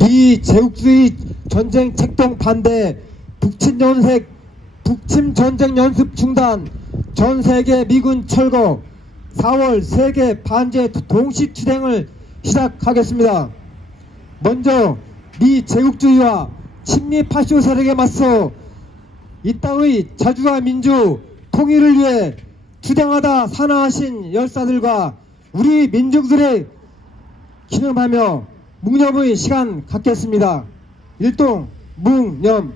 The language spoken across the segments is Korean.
비제국주의 전쟁 책동 반대, 북침 전쟁 연습 중단, 전 세계 미군 철거, 4월 세계 반제 동시 투쟁을 시작하겠습니다. 먼저 미 제국주의와 친미 파쇼 세력에 맞서 이 땅의 자주와 민주 통일을 위해 투쟁하다 산화하신 열사들과 우리 민중들의 기념하며 묵념의 시간 갖겠습니다. 일동 묵념.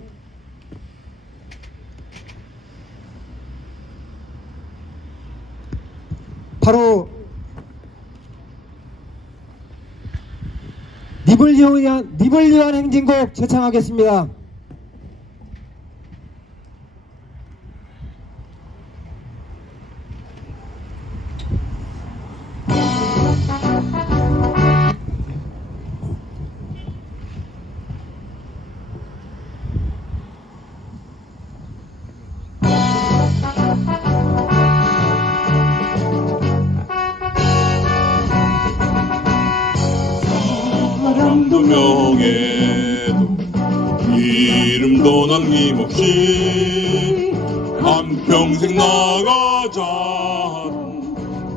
바로 님을 위한 행진곡 제창하겠습니다. 사람도 명예도 이름도 남김없이 한평생 나가자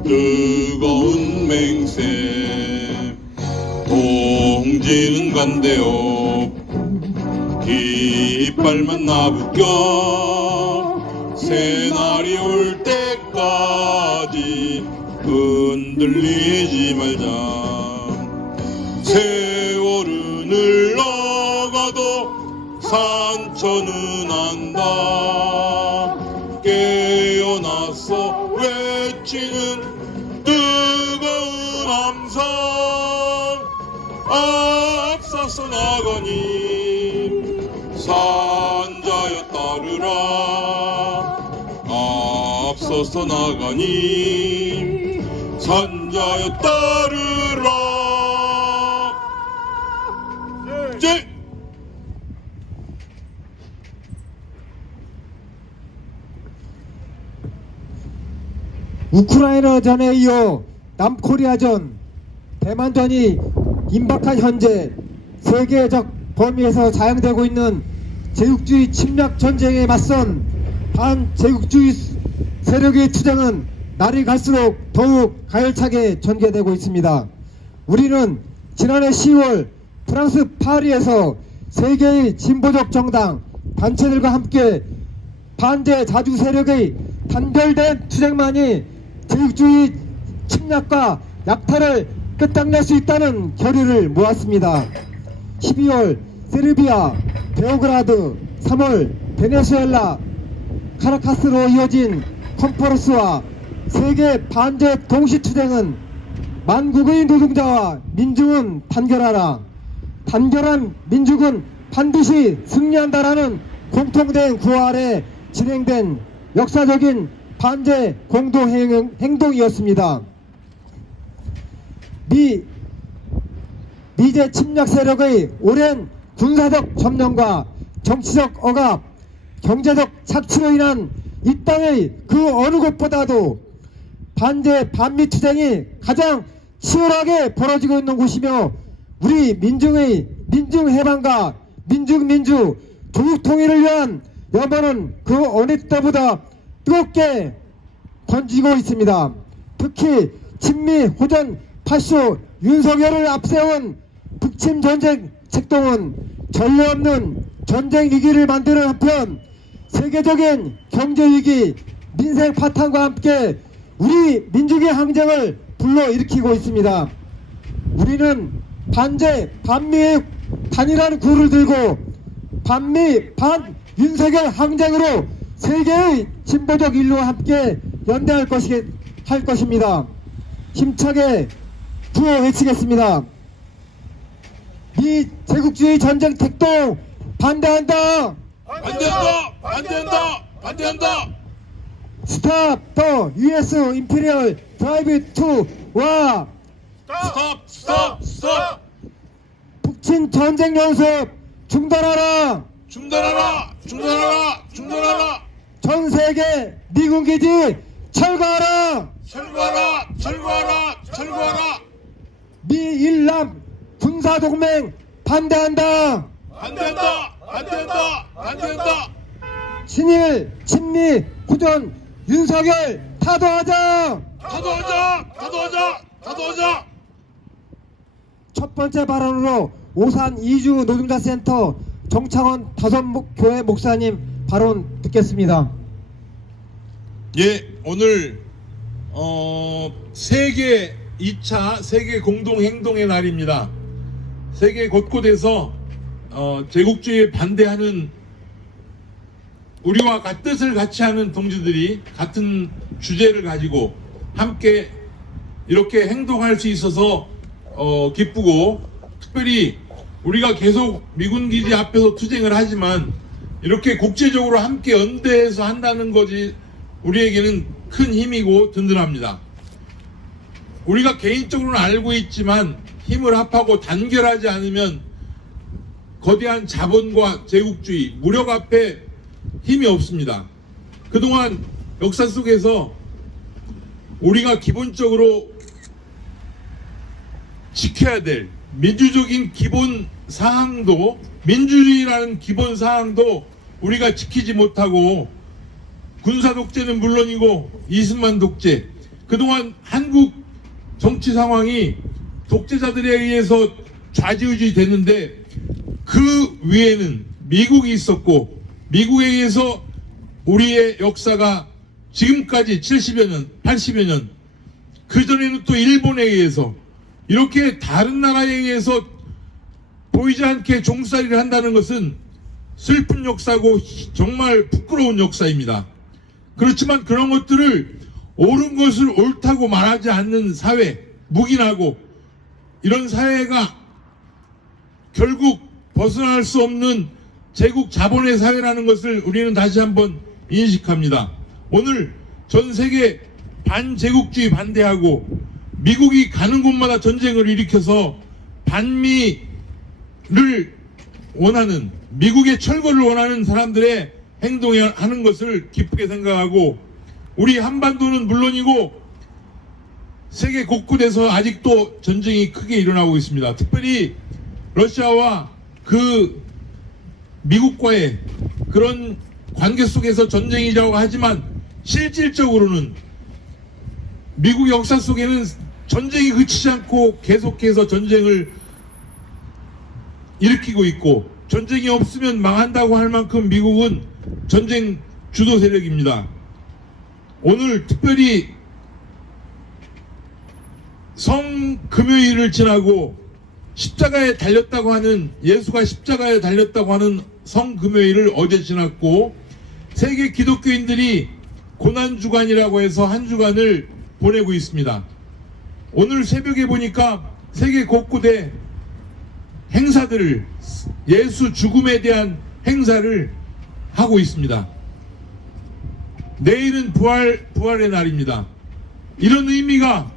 뜨거운 맹세. 동지는 간대 없고 깃발만 나부껴 새날이 올 때까지 흔들리지 말자. 세월은 흘러가도 산천은 안다. 깨어나서 외치는 뜨거운 함성. 앞서서 나가니 산자여 따르라. 앞서서 나가니 산자여 따르라. 우크라이나전에 이어 남코리아전, 대만전이 임박한 현재 세계적 범위에서 자행되고 있는 제국주의 침략 전쟁에 맞선 반제국주의 세력의 투쟁은 날이 갈수록 더욱 가열차게 전개되고 있습니다. 우리는 지난해 10월 프랑스 파리에서 세계의 진보적 정당 단체들과 함께 반제 자주 세력의 단결된 투쟁만이 제국주의 침략과 약탈을 끝장낼 수 있다는 결의를 모았습니다. 12월 세르비아 베오그라드, 3월 베네수엘라 카라카스로 이어진 컨퍼런스와 세계 반제 동시투쟁은 만국의 노동자와 민중은 단결하라, 단결한 민중은 반드시 승리한다라는 공통된 구호 아래 진행된 역사적인 반제 공동행동이었습니다. 미제 침략 세력의 오랜 군사적 점령과 정치적 억압, 경제적 착취로 인한 이 땅의 그 어느 곳보다도 반제 반미 투쟁이 가장 치열하게 벌어지고 있는 곳이며 우리 민중의 민중해방과 민주 조국 통일을 위한 염원은 그 어느 때보다 뜨겁게 번지고 있습니다. 특히 친미 호전 파쇼 윤석열을 앞세운 북침 전쟁 책동은 전례 없는 전쟁 위기를 만드는 한편 세계적인 경제 위기, 민생 파탄과 함께 우리 민중의 항쟁을 불러일으키고 있습니다. 우리는 반제 반미의 단일한 구를 들고 반미 반 윤석열 항쟁으로 세계의 진보적 인류와 함께 연대할 것입니다. 힘차게 구호 외치겠습니다. 미 제국주의 전쟁 택동 반대한다. 반대한다. 스탑 더 US 임페리얼 드라이브 투와 스톱. 북친 전쟁 연습 중단하라. 전 세계 미군 기지 철거하라. 철거하라. 미일남 군사동맹 반대한다. 반대한다. 반대한다. 반대한다. 친일, 친미, 후전, 윤석열 타도하자. 타도하자. 타도하자. 타도하자. 첫 번째 발언으로 오산 이주 노동자 센터 정창원 다섯교회 목사님 발언 듣겠습니다. 예, 오늘 세계 2차 세계 공동행동의 날입니다. 세계 곳곳에서 제국주의에 반대하는 우리와 뜻을 같이 하는 동지들이 같은 주제를 가지고 함께 이렇게 행동할 수 있어서 기쁘고, 특별히 우리가 계속 미군 기지 앞에서 투쟁을 하지만 이렇게 국제적으로 함께 연대해서 한다는 것이 우리에게는 큰 힘이고 든든합니다. 우리가 개인적으로는 알고 있지만 힘을 합하고 단결하지 않으면 거대한 자본과 제국주의, 무력 앞에 힘이 없습니다. 그동안 역사 속에서 우리가 기본적으로 지켜야 될 민주적인 기본 사항도, 민주주의라는 기본 사항도 우리가 지키지 못하고 군사 독재는 물론이고 이승만 독재, 그동안 한국 정치 상황이 독재자들에 의해서 좌지우지 됐는데 그 위에는 미국이 있었고, 미국에 의해서 우리의 역사가 지금까지 70여 년, 80여 년, 그전에는 또 일본에 의해서 이렇게 다른 나라에 의해서 보이지 않게 종살이를 한다는 것은 슬픈 역사고 정말 부끄러운 역사입니다. 그렇지만 그런 것들을 옳은 것을 옳다고 말하지 않는 사회, 묵인하고 이런 사회가 결국 벗어날 수 없는 제국 자본의 사회라는 것을 우리는 다시 한번 인식합니다. 오늘 전 세계 반제국주의 반대하고 미국이 가는 곳마다 전쟁을 일으켜서 반미를 원하는, 미국의 철거를 원하는 사람들의 행동을 하는 것을 기쁘게 생각하고, 우리 한반도는 물론이고 세계 곳곳에서 아직도 전쟁이 크게 일어나고 있습니다. 특별히 러시아와 그 미국과의 그런 관계 속에서 전쟁이라고 하지만 실질적으로는 미국 역사 속에는 전쟁이 그치지 않고 계속해서 전쟁을 일으키고 있고, 전쟁이 없으면 망한다고 할 만큼 미국은 전쟁 주도 세력입니다. 오늘 특별히 성금요일을 지나고 십자가에 달렸다고 하는, 예수가 십자가에 달렸다고 하는 성금요일을 어제 지났고, 세계 기독교인들이 고난주간이라고 해서 한 주간을 보내고 있습니다. 오늘 새벽에 보니까 세계 곳곳에 행사들을, 예수 죽음에 대한 행사를 하고 있습니다. 내일은 부활의 날입니다. 이런 의미가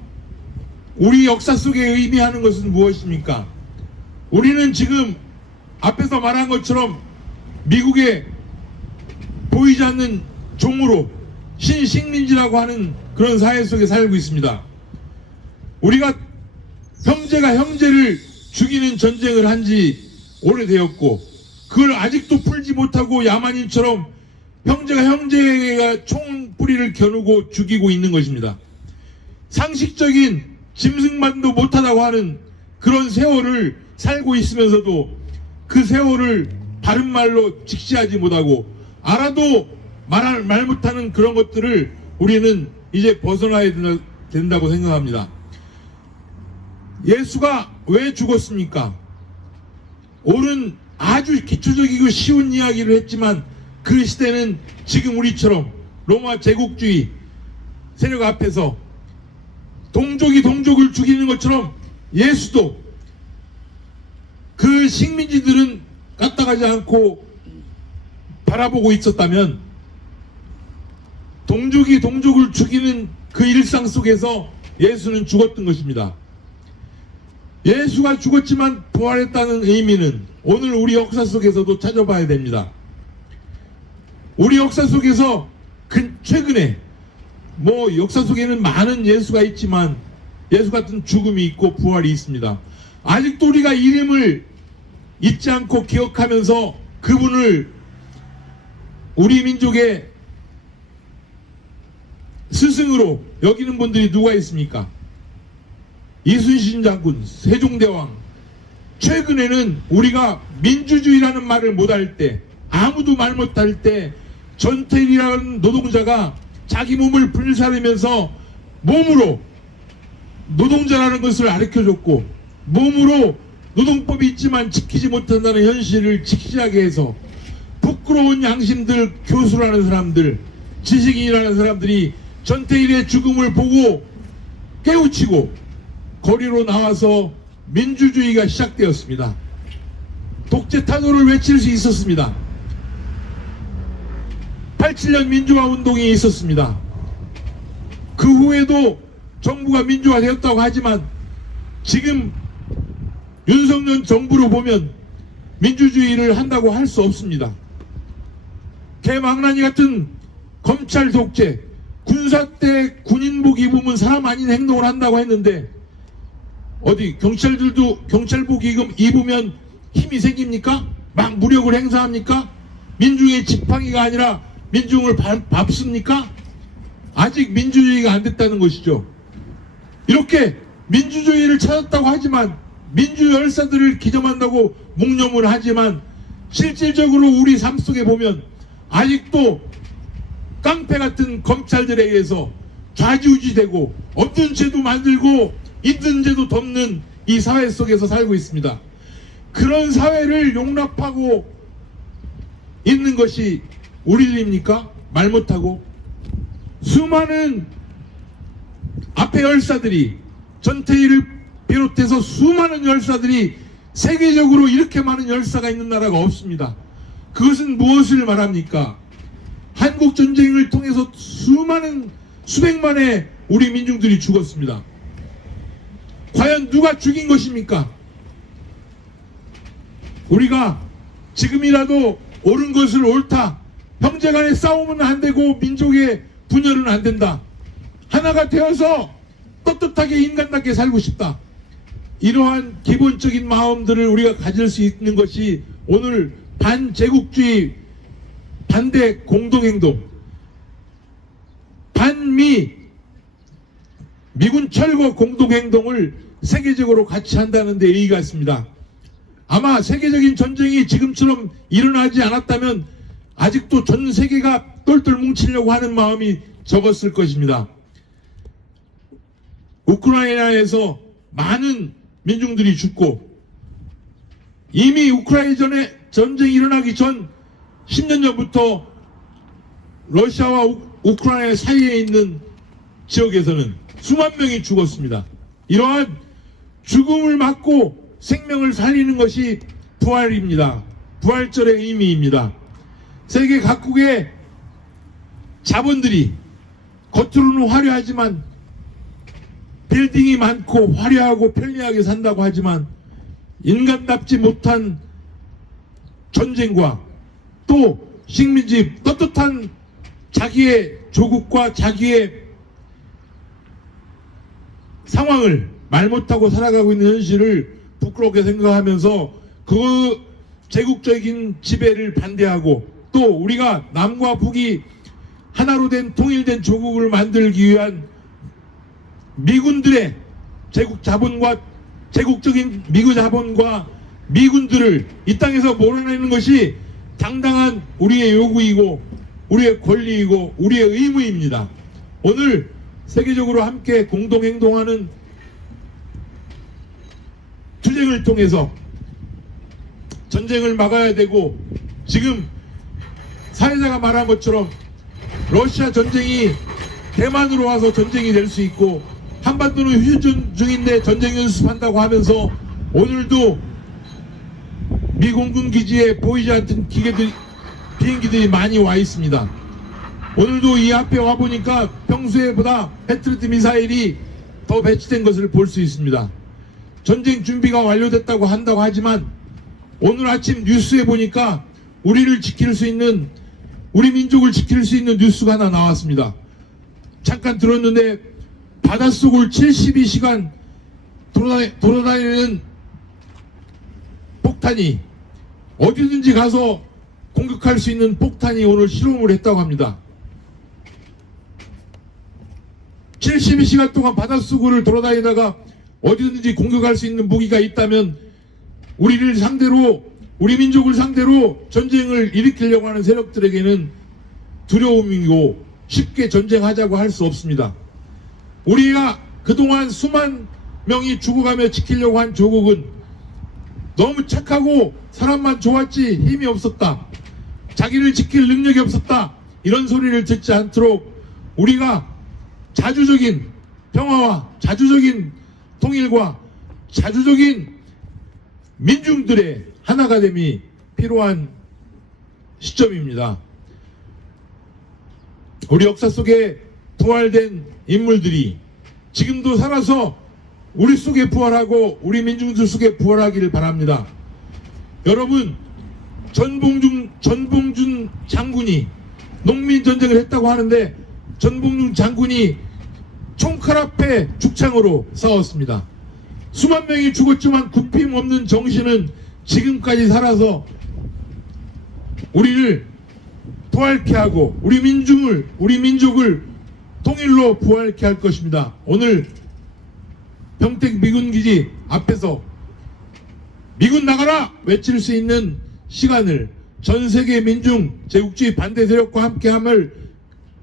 우리 역사 속에 의미하는 것은 무엇입니까? 우리는 지금 앞에서 말한 것처럼 미국의 보이지 않는 종으로 신식민지라고 하는 그런 사회 속에 살고 있습니다. 우리가 형제가 형제를 죽이는 전쟁을 한 지 오래되었고, 그걸 아직도 풀지 못하고 야만인처럼 형제가 형제가 총뿌리를 겨누고 죽이고 있는 것입니다. 상식적인 짐승만도 못하다고 하는 그런 세월을 살고 있으면서도 그 세월을 바른 말로 직시하지 못하고, 알아도 말 못하는 그런 것들을 우리는 이제 벗어나야 된다고 생각합니다. 예수가 왜 죽었습니까? 옳은 아주 기초적이고 쉬운 이야기를 했지만 그 시대는 지금 우리처럼 로마 제국주의 세력 앞에서 동족이 동족을 죽이는 것처럼 예수도 그 식민지들은 까딱하지 않고 바라보고 있었다면, 동족이 동족을 죽이는 그 일상 속에서 예수는 죽었던 것입니다. 예수가 죽었지만 부활했다는 의미는 오늘 우리 역사 속에서도 찾아봐야 됩니다. 우리 역사 속에서 최근에 역사 속에는 많은 예수가 있지만 예수 같은 죽음이 있고 부활이 있습니다. 아직도 우리가 이름을 잊지 않고 기억하면서 그분을 우리 민족의 스승으로 여기는 분들이 누가 있습니까? 이순신 장군, 세종대왕. 최근에는 우리가 민주주의라는 말을 못할 때, 아무도 말 못할 때 전태일이라는 노동자가 자기 몸을 불사르면서 몸으로 노동자라는 것을 가르쳐줬고, 몸으로 노동법이 있지만 지키지 못한다는 현실을 지키게 해서 부끄러운 양심들, 교수라는 사람들, 지식인이라는 사람들이 전태일의 죽음을 보고 깨우치고 거리로 나와서 민주주의가 시작되었습니다. 독재 타도를 외칠 수 있었습니다. 87년 민주화 운동이 있었습니다. 그 후에도 정부가 민주화되었다고 하지만 지금 윤석열 정부로 보면 민주주의를 한다고 할 수 없습니다. 개망나니 같은 검찰 독재, 군사 때 군인복 입으면 사람 아닌 행동을 한다고 했는데 어디 경찰들도 경찰복 입으면 힘이 생깁니까? 막 무력을 행사합니까? 민중의 지팡이가 아니라 민중을 밟습니까? 아직 민주주의가 안 됐다는 것이죠. 이렇게 민주주의를 찾았다고 하지만 민주 열사들을 기점한다고 묵념을 하지만 실질적으로 우리 삶 속에 보면 아직도 깡패 같은 검찰들에 의해서 좌지우지되고 없는 죄도 만들고 있는 죄도 덮는 이 사회 속에서 살고 있습니다. 그런 사회를 용납하고 있는 것이 우리들입니까? 말 못하고 수많은 앞에 열사들이 전태일을 비롯해서 수많은 열사들이 세계적으로 이렇게 많은 열사가 있는 나라가 없습니다. 그것은 무엇을 말합니까? 한국전쟁을 통해서 수백만의 우리 민중들이 죽었습니다. 과연 누가 죽인 것입니까? 우리가 지금이라도 옳은 것을 옳다. 형제간의 싸움은 안 되고 민족의 분열은 안 된다. 하나가 되어서 떳떳하게 인간답게 살고 싶다. 이러한 기본적인 마음들을 우리가 가질 수 있는 것이 오늘 반제국주의 반대 공동행동, 반미 미군 철거 공동행동을 세계적으로 같이 한다는 데 의의가 있습니다. 아마 세계적인 전쟁이 지금처럼 일어나지 않았다면 아직도 전 세계가 똘똘 뭉치려고 하는 마음이 적었을 것입니다. 우크라이나에서 많은 민중들이 죽고 이미 우크라이나 전쟁이 일어나기 전 10년 전부터 러시아와 우크라이나 사이에 있는 지역에서는 수만 명이 죽었습니다. 이러한 죽음을 막고 생명을 살리는 것이 부활입니다. 부활절의 의미입니다. 세계 각국의 자본들이 겉으로는 화려하지만 빌딩이 많고 화려하고 편리하게 산다고 하지만 인간답지 못한 전쟁과 또 식민지 떳떳한 자기의 조국과 자기의 상황을 말 못하고 살아가고 있는 현실을 부끄럽게 생각하면서 그 제국적인 지배를 반대하고 또 우리가 남과 북이 하나로 된 통일된 조국을 만들기 위한 미군들의 제국 자본과 제국적인 미국 자본과 미군들을 이 땅에서 몰아내는 것이 당당한 우리의 요구이고 우리의 권리이고 우리의 의무입니다. 오늘 세계적으로 함께 공동행동하는 투쟁을 통해서 전쟁을 막아야 되고 지금 사회자가 말한 것처럼 러시아 전쟁이 대만으로 와서 전쟁이 될 수 있고 한반도는 휴전 중인데 전쟁 연습한다고 하면서 오늘도 미 공군 기지에 보이지 않던 비행기들이 많이 와 있습니다. 오늘도 이 앞에 와 보니까 평소에보다 패트리어트 미사일이 더 배치된 것을 볼 수 있습니다. 전쟁 준비가 완료됐다고 한다고 하지만 오늘 아침 뉴스에 보니까 우리를 지킬 수 있는 우리 민족을 지킬 수 있는 뉴스가 하나 나왔습니다. 잠깐 들었는데 바닷속을 72시간 돌아다니는 폭탄이 어디든지 가서 공격할 수 있는 폭탄이 오늘 실험을 했다고 합니다. 72시간 동안 바닷속을 돌아다니다가 어디든지 공격할 수 있는 무기가 있다면 우리를 상대로, 우리 민족을 상대로 전쟁을 일으키려고 하는 세력들에게는 두려움이고 쉽게 전쟁하자고 할 수 없습니다. 우리가 그동안 수만 명이 죽어가며 지키려고 한 조국은 너무 착하고 사람만 좋았지 힘이 없었다, 자기를 지킬 능력이 없었다, 이런 소리를 듣지 않도록 우리가 자주적인 평화와 자주적인 통일과 자주적인 민중들의 하나가 됨이 필요한 시점입니다. 우리 역사 속에 부활된 인물들이 지금도 살아서 우리 속에 부활하고 우리 민중들 속에 부활하기를 바랍니다. 여러분, 전봉준 장군이 농민전쟁을 했다고 하는데 전봉준 장군이 총칼 앞에 죽창으로 싸웠습니다. 수만 명이 죽었지만 굽힘 없는 정신은 지금까지 살아서 우리를 부활케 하고 우리 민족을 통일로 부활케 할 것입니다. 오늘 평택 미군기지 앞에서 미군 나가라 외칠 수 있는 시간을 전 세계 민중 제국주의 반대 세력과 함께함을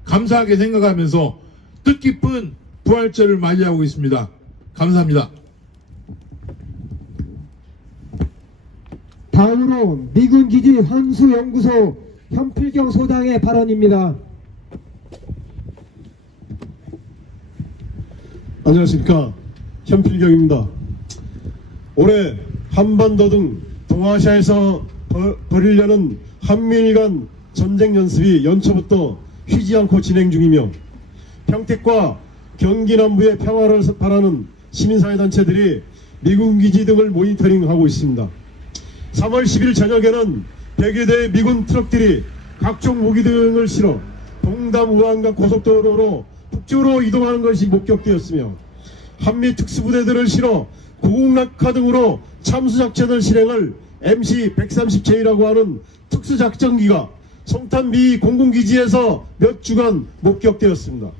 감사하게 생각하면서 뜻깊은 부활절을 맞이하고 있습니다. 감사합니다. 다음으로 미군기지 환수연구소 현필경 소장의 발언입니다. 안녕하십니까, 현필경입니다. 올해 한반도 등 동아시아에서 벌이려는 한미일 간 전쟁 연습이 연초부터 쉬지 않고 진행 중이며 평택과 경기 남부의 평화를 바라는 시민사회단체들이 미군 기지 등을 모니터링하고 있습니다. 3월 10일 저녁에는 100여 대의 미군 트럭들이 각종 무기 등을 실어 동담 우한강 고속도로로 북쪽으로 이동하는 것이 목격되었으며 한미 특수부대들을 실어 고국낙하 등으로 참수작전을 실행할 MC-130J라고 하는 특수작전기가 송탄 미 공군기지에서 몇 주간 목격되었습니다.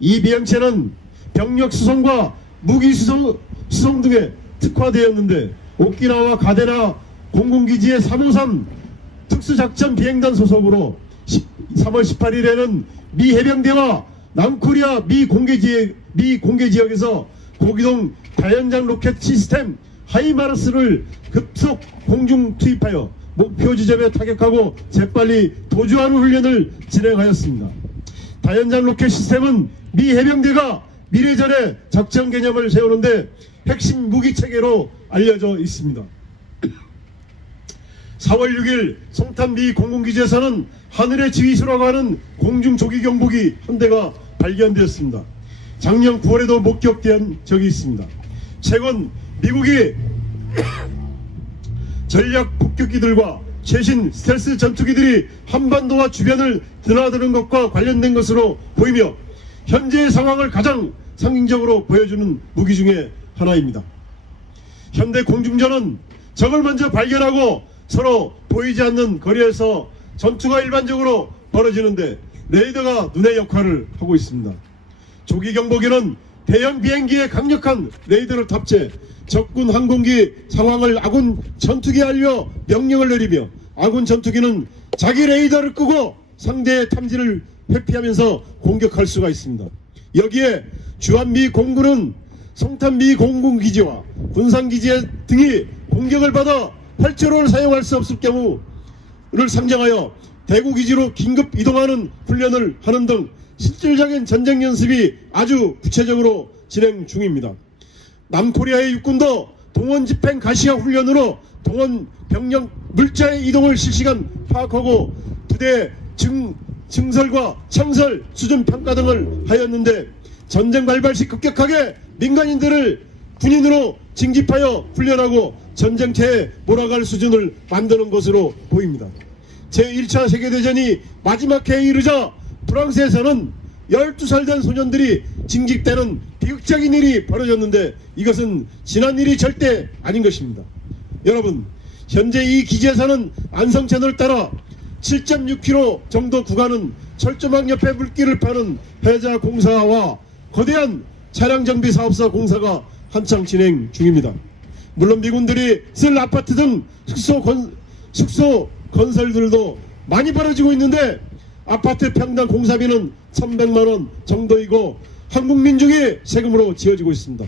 이 비행체는 병력 수송과 무기 수송 등에 특화되었는데 오키나와 가데나 공군기지의 353 특수작전 비행단 소속으로 3월 18일에는 미 해병대와 남코리아 미 공개지역에서 고기동 다연장 로켓 시스템 하이마르스를 급속 공중 투입하여 목표 지점에 타격하고 재빨리 도주하는 훈련을 진행하였습니다. 다연장 로켓 시스템은 미 해병대가 미래전에 작전 개념을 세우는데 핵심 무기 체계로 알려져 있습니다. 4월 6일 송탄 미 공군기지에서는 하늘의 지휘수라고 하는 공중조기경보기 한 대가 발견되었습니다. 작년 9월에도 목격된 적이 있습니다. 최근 미국이 전략 폭격기들과 최신 스텔스 전투기들이 한반도와 주변을 드나드는 것과 관련된 것으로 보이며 현재의 상황을 가장 상징적으로 보여주는 무기 중에 하나입니다. 현대 공중전은 적을 먼저 발견하고 서로 보이지 않는 거리에서 전투가 일반적으로 벌어지는데 레이더가 눈의 역할을 하고 있습니다. 조기경보기는 대형 비행기에 강력한 레이더를 탑재 적군 항공기 상황을 아군 전투기에 알려 명령을 내리며 아군 전투기는 자기 레이더를 끄고 상대의 탐지를 회피하면서 공격할 수가 있습니다. 여기에 주한미 공군은 송탄미 공군기지와 군산기지 등이 공격을 받아 활주로를 사용할 수 없을 경우를 상정하여 대구기지로 긴급 이동하는 훈련을 하는 등 실질적인 전쟁 연습이 아주 구체적으로 진행 중입니다. 남코리아의 육군도 동원 집행 가시화 훈련으로 동원 병력 물자의 이동을 실시간 파악하고 부대 증설과 창설, 수준 평가 등을 하였는데 전쟁 발발 시 급격하게 민간인들을 군인으로 징집하여 훈련하고 전쟁터에 몰아갈 수준을 만드는 것으로 보입니다. 제1차 세계대전이 마지막 해에 이르자 프랑스에서는 12살 된 소년들이 징집되는 비극적인 일이 벌어졌는데 이것은 지난 일이 절대 아닌 것입니다. 여러분, 현재 이 기지에서는 안성천을 따라 7.6km 정도 구간은 철조망 옆에 물길을 파는 해자 공사와 거대한 차량 정비 사업사 공사가 한창 진행 중입니다. 물론 미군들이 쓸 아파트 등 숙소 건설들도 많이 벌어지고 있는데 아파트 평당 공사비는 1,100만원 정도이고 한국 민중의 세금으로 지어지고 있습니다.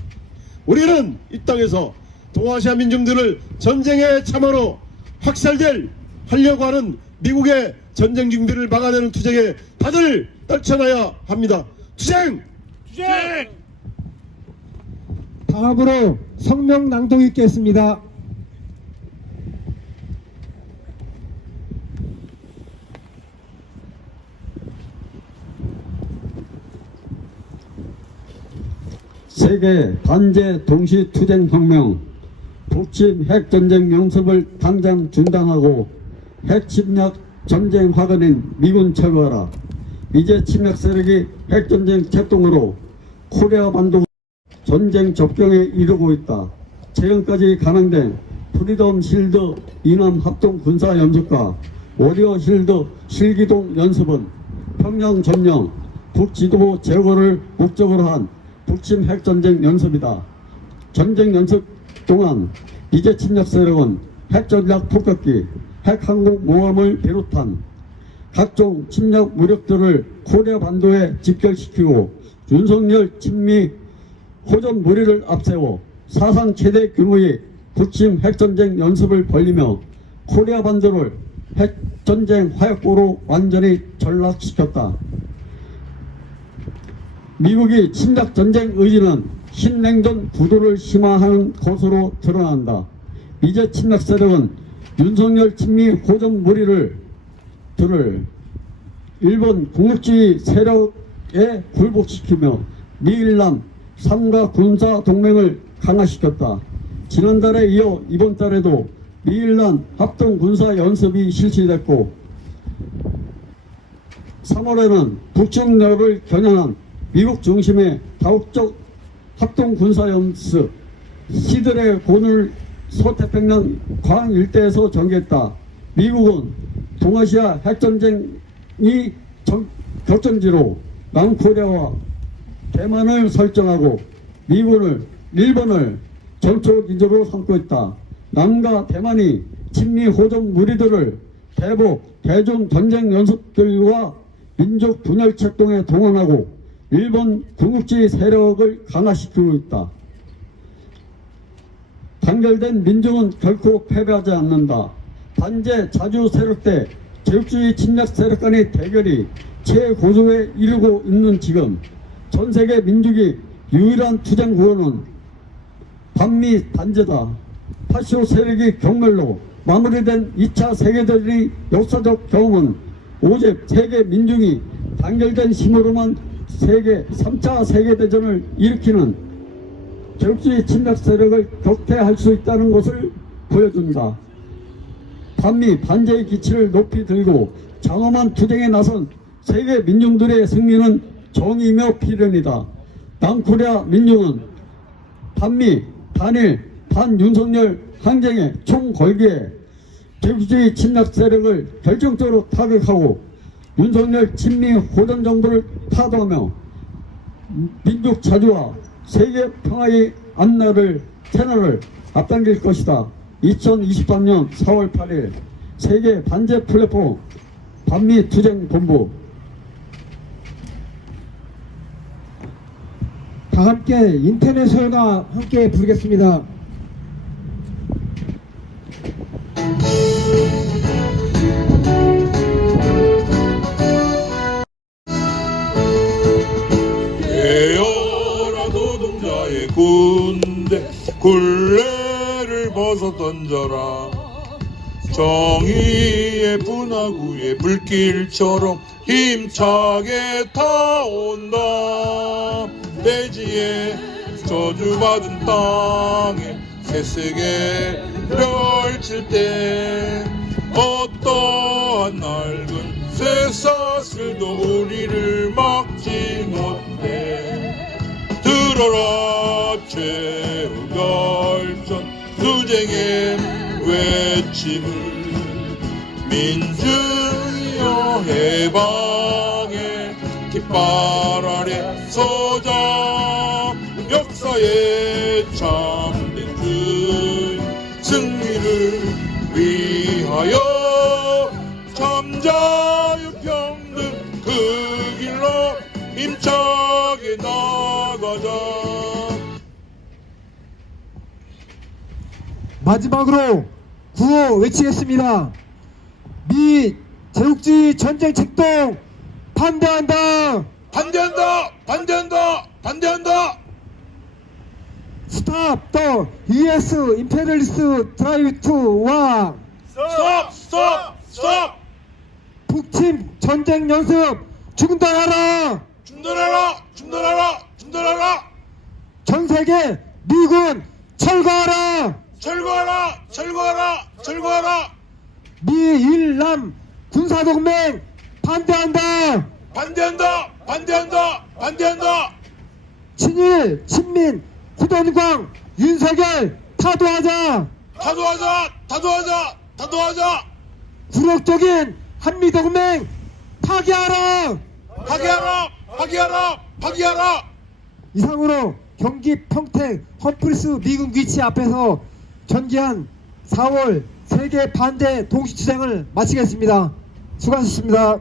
우리는 이 땅에서 동아시아 민중들을 전쟁의 참화로 하려고 하는 미국의 전쟁 준비를 막아내는 투쟁에 다들 떨쳐나야 합니다. 투쟁! 투쟁! 다음으로 성명 낭독 있겠습니다. 세계 반제 동시 투쟁 혁명, 북침 핵전쟁 연습을 당장 중단하고 핵침략 전쟁 화근인 미군 철거하라. 미제 침략 세력이 핵전쟁 책동으로 코리아 반도 전쟁 접경에 이르고 있다. 최근까지 감행된 프리덤 실드 이남 합동 군사 연습과 워리어 실드 실기동 연습은 평양 점령, 북지도부 제거를 목적으로 한 북침 핵전쟁 연습이다. 전쟁 연습 동안 미제 침략 세력은 핵전략 폭격기, 핵항공 모함을 비롯한 각종 침략 무력들을 코리아 반도에 집결시키고 윤석열 친미 호전 무리를 앞세워 사상 최대 규모의 북침 핵전쟁 연습을 벌이며 코리아 반도를 핵전쟁 화약고로 완전히 전락시켰다. 미국이 침략 전쟁 의지는 신냉전 구도를 심화하는 것으로 드러난다. 미제 침략 세력은 윤석열 친미 호전 무리를 일본 국력주의 세력에 굴복시키며 미일남 3가 군사 동맹을 강화시켰다. 지난달에 이어 이번 달에도 미일남 합동 군사 연습이 실시됐고 3월에는 북중력을 겨냥한 미국 중심의 다국적 합동 군사 연습 시들의 곤을 서태평양 광 일대에서 전개했다. 미국은 동아시아 핵전쟁이 결전지로 남코리아와 대만을 설정하고 미군을 일본을 전초 기조로 삼고 있다. 남과 대만이 친미 호전 무리들을 대북 대중 전쟁 연습들과 민족 분열 책동에 동원하고 일본 군국주의 세력을 강화시키고 있다. 단결된 민중은 결코 패배하지 않는다. 반제 자주 세력 대 제국주의 침략 세력 간의 대결이 최고조에 이르고 있는 지금 전세계 민족이 유일한 투쟁 구호는 반미 반제다. 파쇼 세력이 경멸로 마무리된 2차 세계대전의 역사적 경험은 오직 세계 민중이 단결된 힘으로만 3차 세계대전을 일으키는 제국주의 침략 세력을 격퇴할 수 있다는 것을 보여준다. 반미 반제의 기치를 높이 들고 장엄한 투쟁에 나선 세계 민중들의 승리는 정의며 필연이다. 남코리아 민중은 반미, 반일, 반윤석열 항쟁에 총 걸기에 제국주의 침략 세력을 결정적으로 타격하고 윤석열 친미 호전 정부를 타도하며 민족 자주와 세계 평화의 테너를 앞당길 것이다. 2023년 4월 8일 세계 반제 플랫폼 반미 투쟁 본부. 다 함께 인터넷 설가 함께 부르겠습니다. 깨어라 노동자의 군대 굴레를 벗어 던져라. 정의의 분화구의 불길처럼 힘차게 타온다. 대지에 저주받은 땅에 새세게 펼칠 때 어떠한 낡은 쇠사슬도 우리를 막지 못해. 들어라 최후결전 투쟁의 외 외침을 민주여 해방의 깃발 아래 서자 역사의 참된 주의 승리를 위하여 참자유 평등 그 길로 힘차게 나가자. 마지막으로 구호 외치겠습니다. 미 제국주의 전쟁 책동 반대한다. 반대한다. 반대한다. 반대한다. 스탑 더 US 임페리얼리스트 드라이브 투 와. 스톱 스톱 스톱. 북침 전쟁 연습 중단하라. 중단하라. 중단하라. 중단하라. 전 세계 미군 철거하라. 철거하라. 철거하라. 철거하라. 미일남 군사동맹 반대한다. 반대한다. 반대한다. 반대한다. 친일 친민 후돈광 윤석열 타도하자. 타도하자. 타도하자. 타도하자. 굴욕적인 한미동맹 파기하라. 파기하라. 파기하라. 파기하라. 이상으로 경기 평택 험프리스 미군 기지 앞에서 전기한 4월 세계 반대 동시투쟁을 마치겠습니다. 수고하셨습니다.